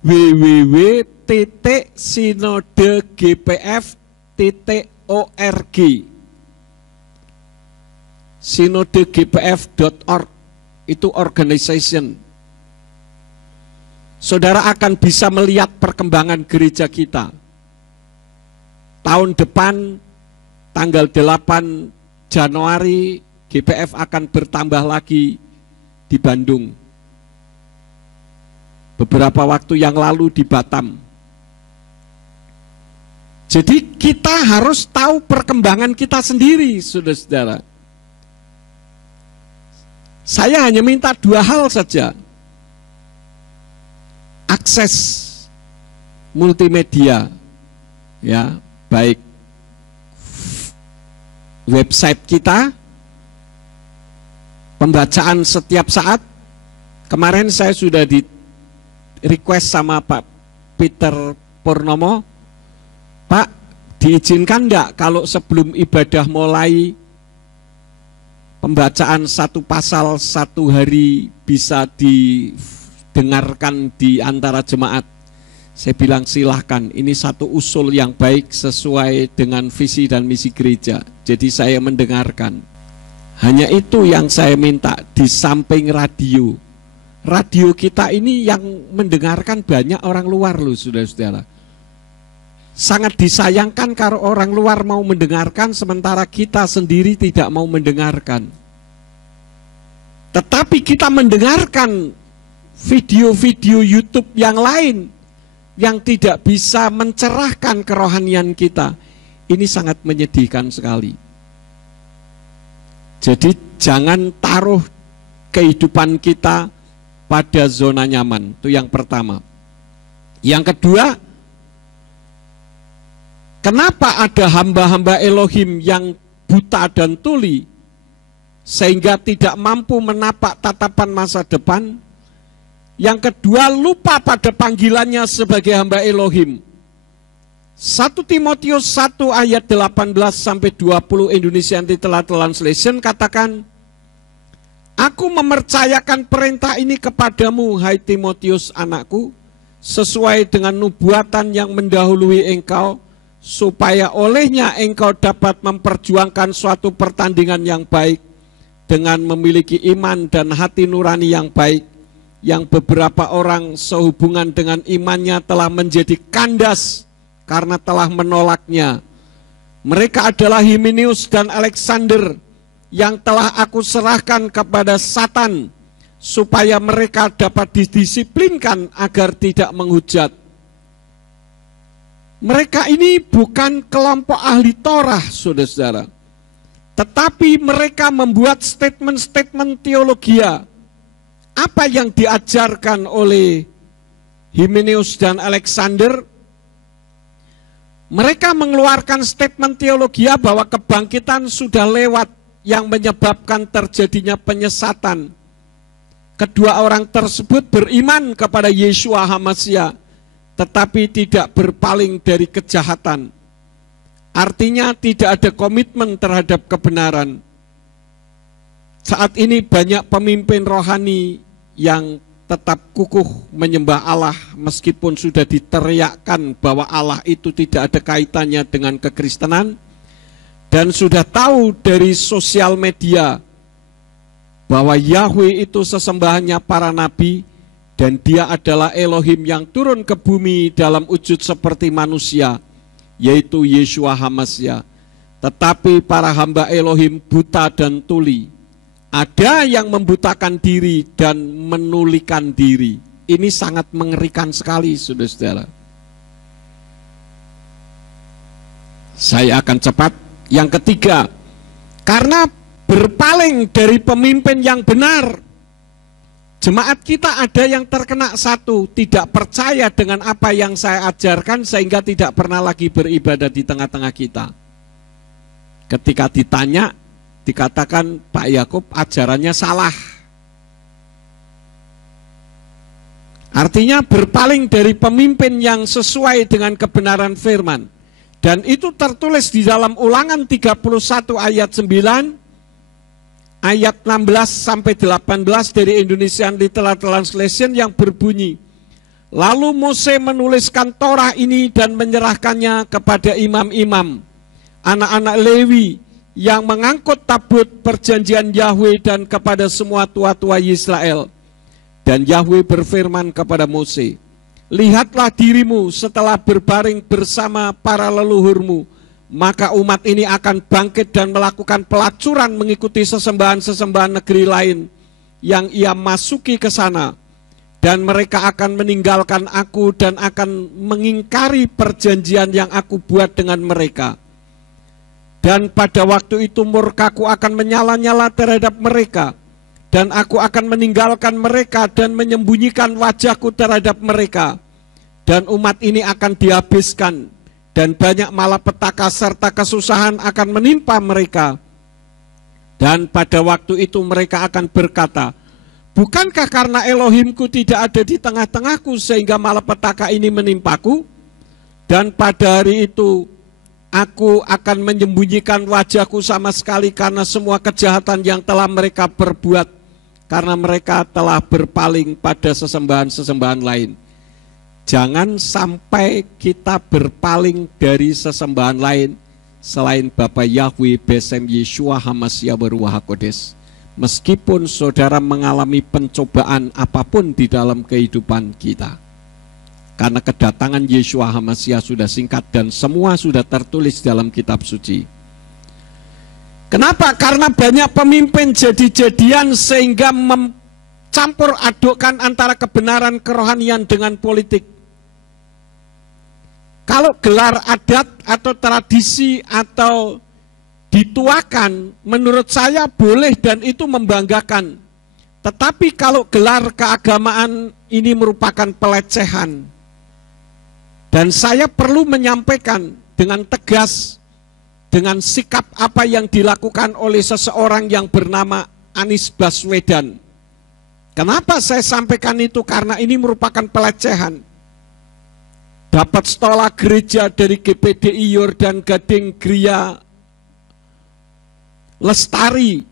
www.synodegpf.org, synodegpf.org, itu organization. Saudara akan bisa melihat perkembangan gereja kita. Tahun depan tanggal 8 Januari GPF akan bertambah lagi di Bandung. Beberapa waktu yang lalu di Batam. Jadi kita harus tahu perkembangan kita sendiri, saudara-saudara. Saya hanya minta 2 hal saja. Akses multimedia, ya, baik website kita, pembacaan setiap saat. Kemarin saya sudah di request sama Pak Peter Purnomo, Pak, diizinkan enggak kalau sebelum ibadah mulai pembacaan satu pasal 1 hari bisa didengarkan di antara jemaat? Saya bilang silahkan, ini satu usul yang baik sesuai dengan visi dan misi gereja. Jadi saya mendengarkan. Hanya itu yang saya minta, di samping radio. Radio kita ini yang mendengarkan banyak orang luar loh, saudara-saudara. Sangat disayangkan kalau orang luar mau mendengarkan sementara kita sendiri tidak mau mendengarkan. Tetapi kita mendengarkan video-video YouTube yang lain yang tidak bisa mencerahkan kerohanian kita. Ini sangat menyedihkan sekali. Jadi jangan taruh kehidupan kita pada zona nyaman. Itu yang pertama. Yang kedua, kenapa ada hamba-hamba Elohim yang buta dan tuli sehingga tidak mampu menapak tatapan masa depan? Yang kedua, lupa pada panggilannya sebagai hamba Elohim. 1 Timotius 1 ayat 18-20 Indonesia Translation katakan, aku mempercayakan perintah ini kepadamu, hai Timotius anakku, sesuai dengan nubuatan yang mendahului engkau, supaya olehnya engkau dapat memperjuangkan suatu pertandingan yang baik, dengan memiliki iman dan hati nurani yang baik, yang beberapa orang sehubungan dengan imannya telah menjadi kandas karena telah menolaknya. Mereka adalah Himenius dan Alexander yang telah aku serahkan kepada Satan, supaya mereka dapat didisiplinkan agar tidak menghujat. Mereka ini bukan kelompok ahli Torah, saudara-saudara, tetapi mereka membuat statement-statement teologia. Apa yang diajarkan oleh Hymenaeus dan Alexander? Mereka mengeluarkan statement teologia bahwa kebangkitan sudah lewat, yang menyebabkan terjadinya penyesatan. Kedua orang tersebut beriman kepada Yeshua HaMashiach, tetapi tidak berpaling dari kejahatan. Artinya tidak ada komitmen terhadap kebenaran. Saat ini banyak pemimpin rohani yang tetap kukuh menyembah Allah meskipun sudah diteriakkan bahwa Allah itu tidak ada kaitannya dengan kekristenan, dan sudah tahu dari sosial media bahwa Yahweh itu sesembahannya para nabi dan dia adalah Elohim yang turun ke bumi dalam wujud seperti manusia, yaitu Yeshua HaMashiach. Tetapi para hamba Elohim buta dan tuli. Ada yang membutakan diri dan menulikan diri. Ini sangat mengerikan sekali, saudara-saudara. Saya akan cepat. Yang ketiga, karena berpaling dari pemimpin yang benar, jemaat kita ada yang terkena satu, tidak percaya dengan apa yang saya ajarkan sehingga tidak pernah lagi beribadah di tengah-tengah kita. Ketika ditanya, dikatakan Pak Yakub ajarannya salah. Artinya berpaling dari pemimpin yang sesuai dengan kebenaran firman. Dan itu tertulis di dalam Ulangan 31 ayat 9, ayat 16 sampai 18 dari Indonesian Literal Translation yang berbunyi, lalu Mose menuliskan Torah ini dan menyerahkannya kepada imam-imam, anak-anak Lewi yang mengangkut tabut perjanjian Yahweh dan kepada semua tua-tua Israel. Dan Yahweh berfirman kepada Mose, lihatlah dirimu setelah berbaring bersama para leluhurmu, maka umat ini akan bangkit dan melakukan pelacuran mengikuti sesembahan-sesembahan negeri lain yang ia masuki ke sana. Dan mereka akan meninggalkan aku dan akan mengingkari perjanjian yang aku buat dengan mereka. Dan pada waktu itu murkaku akan menyala-nyala terhadap mereka, dan aku akan meninggalkan mereka dan menyembunyikan wajahku terhadap mereka. Dan umat ini akan dihabiskan, dan banyak malapetaka serta kesusahan akan menimpa mereka. Dan pada waktu itu mereka akan berkata, bukankah karena Elohimku tidak ada di tengah-tengahku sehingga malapetaka ini menimpaku? Dan pada hari itu aku akan menyembunyikan wajahku sama sekali karena semua kejahatan yang telah mereka perbuat, karena mereka telah berpaling pada sesembahan-sesembahan lain. Jangan sampai kita berpaling dari sesembahan lain selain Bapa Yahweh Besem Yeshua HaMashiach Beruah HaKodes. Meskipun saudara mengalami pencobaan apapun di dalam kehidupan kita, karena kedatangan Yeshua HaMashiach sudah singkat dan semua sudah tertulis dalam kitab suci. Kenapa? Karena banyak pemimpin jadi-jadian sehingga mencampur adukkan antara kebenaran kerohanian dengan politik. Kalau gelar adat atau tradisi atau dituakan, menurut saya boleh dan itu membanggakan. Tetapi kalau gelar keagamaan ini merupakan pelecehan. Dan saya perlu menyampaikan dengan tegas, dengan sikap apa yang dilakukan oleh seseorang yang bernama Anies Baswedan. Kenapa saya sampaikan itu? Karena ini merupakan pelecehan. Dapat stola gereja dari GPDI Yordan Gading Gria Lestari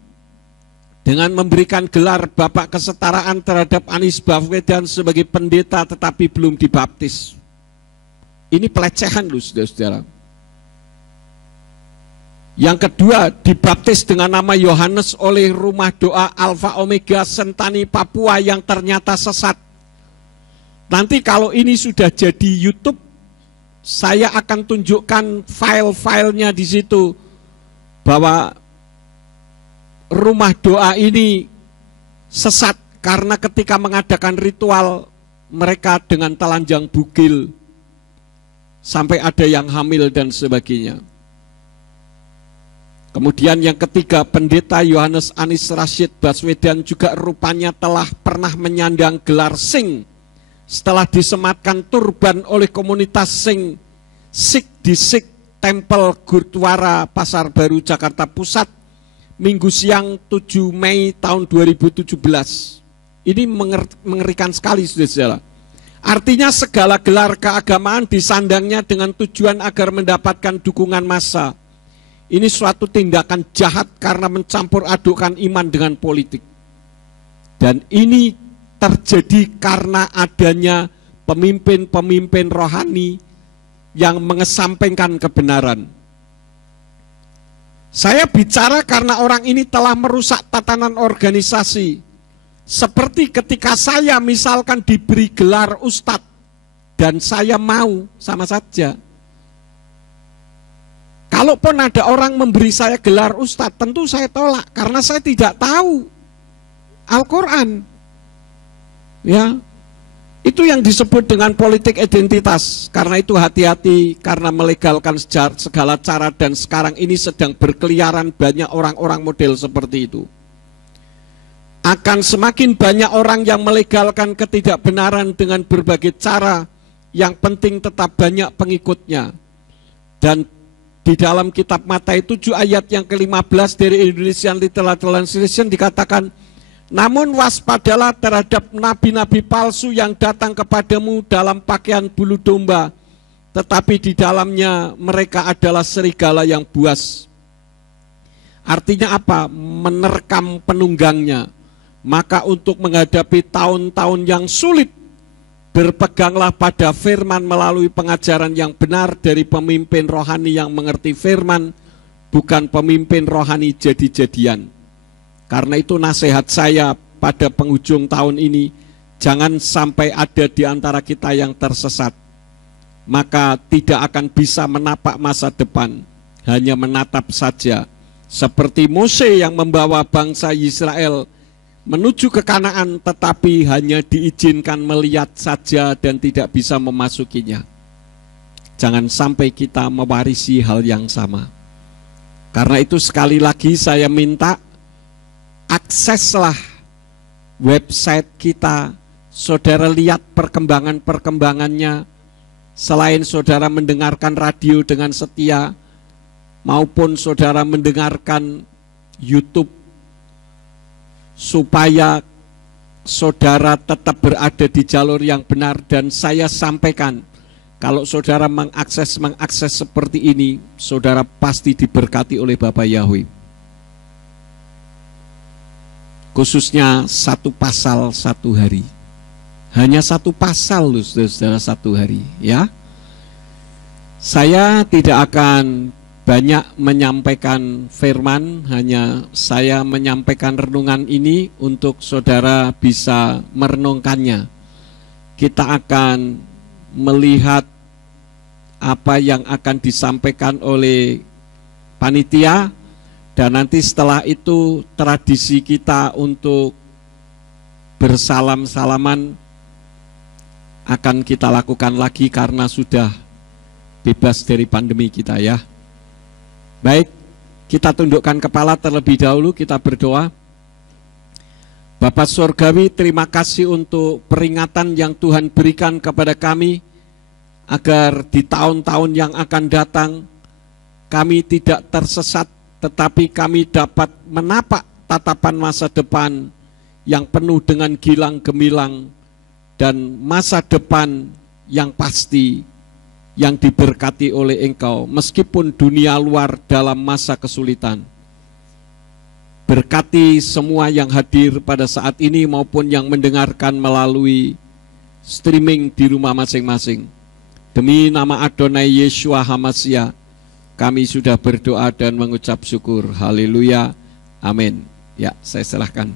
dengan memberikan gelar Bapak Kesetaraan terhadap Anies Baswedan sebagai pendeta tetapi belum dibaptis. Ini pelecehan loh, saudara-saudara. Yang kedua, dibaptis dengan nama Yohanes oleh Rumah Doa Alfa Omega Sentani Papua yang ternyata sesat. Nanti kalau ini sudah jadi YouTube, saya akan tunjukkan file-filenya di situ bahwa rumah doa ini sesat karena ketika mengadakan ritual mereka dengan telanjang bugil sampai ada yang hamil dan sebagainya. Kemudian yang ketiga, pendeta Yohanes Anis Rashid Baswedan juga rupanya telah pernah menyandang gelar Sing setelah disematkan turban oleh komunitas Sing Sikh di Sikh Temple Gurdwara Pasar Baru Jakarta Pusat Minggu siang 7 Mei tahun 2017. Ini mengerikan sekali, saudara. Artinya segala gelar keagamaan disandangnya dengan tujuan agar mendapatkan dukungan massa. Ini suatu tindakan jahat karena mencampur adukan iman dengan politik. Dan ini terjadi karena adanya pemimpin-pemimpin rohani yang mengesampingkan kebenaran. Saya bicara karena orang ini telah merusak tatanan organisasi. Seperti ketika saya misalkan diberi gelar ustadz dan saya mau, sama saja. Kalaupun ada orang memberi saya gelar ustadz, tentu saya tolak karena saya tidak tahu Al-Quran. Ya, itu yang disebut dengan politik identitas. Karena itu hati-hati karena melegalkan segala cara dan sekarang ini sedang berkeliaran banyak orang-orang model seperti itu. Akan semakin banyak orang yang melegalkan ketidakbenaran dengan berbagai cara, yang penting tetap banyak pengikutnya. Dan di dalam kitab Matius 7 ayat yang ke-15 dari Indonesian Literal Translation dikatakan, namun waspadalah terhadap nabi-nabi palsu yang datang kepadamu dalam pakaian bulu domba, tetapi di dalamnya mereka adalah serigala yang buas. Artinya apa? Menerkam penunggangnya. Maka untuk menghadapi tahun-tahun yang sulit, berpeganglah pada firman melalui pengajaran yang benar dari pemimpin rohani yang mengerti firman, bukan pemimpin rohani jadi-jadian. Karena itu nasihat saya pada penghujung tahun ini, jangan sampai ada di antara kita yang tersesat. Maka tidak akan bisa menapak masa depan, hanya menatap saja. Seperti Mose yang membawa bangsa Israel menuju ke Kanaan, tetapi hanya diizinkan melihat saja dan tidak bisa memasukinya. Jangan sampai kita mewarisi hal yang sama. Karena itu sekali lagi saya minta, akseslah website kita, saudara lihat perkembangan-perkembangannya. Selain saudara mendengarkan radio dengan setia, maupun saudara mendengarkan YouTube, supaya saudara tetap berada di jalur yang benar. Dan saya sampaikan, kalau saudara mengakses seperti ini, saudara pasti diberkati oleh Bapa Yahweh. Khususnya satu pasal satu hari. Hanya satu pasal loh saudara, satu hari ya. Saya tidak akan banyak menyampaikan firman, hanya saya menyampaikan renungan ini untuk saudara bisa merenungkannya. Kita akan melihat apa yang akan disampaikan oleh panitia, dan nanti setelah itu tradisi kita untuk bersalam-salaman akan kita lakukan lagi karena sudah bebas dari pandemi kita ya. Baik, kita tundukkan kepala terlebih dahulu, kita berdoa. Bapa Surgawi, terima kasih untuk peringatan yang Tuhan berikan kepada kami, agar di tahun-tahun yang akan datang, kami tidak tersesat, tetapi kami dapat menapak tatapan masa depan yang penuh dengan gilang gemilang, dan masa depan yang pasti, yang diberkati oleh Engkau, meskipun dunia luar dalam masa kesulitan. Berkati semua yang hadir pada saat ini maupun yang mendengarkan melalui streaming di rumah masing-masing. Demi nama Adonai Yeshua HaMashiach, kami sudah berdoa dan mengucap syukur. Haleluya, amin. Ya, saya serahkan.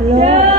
Belum.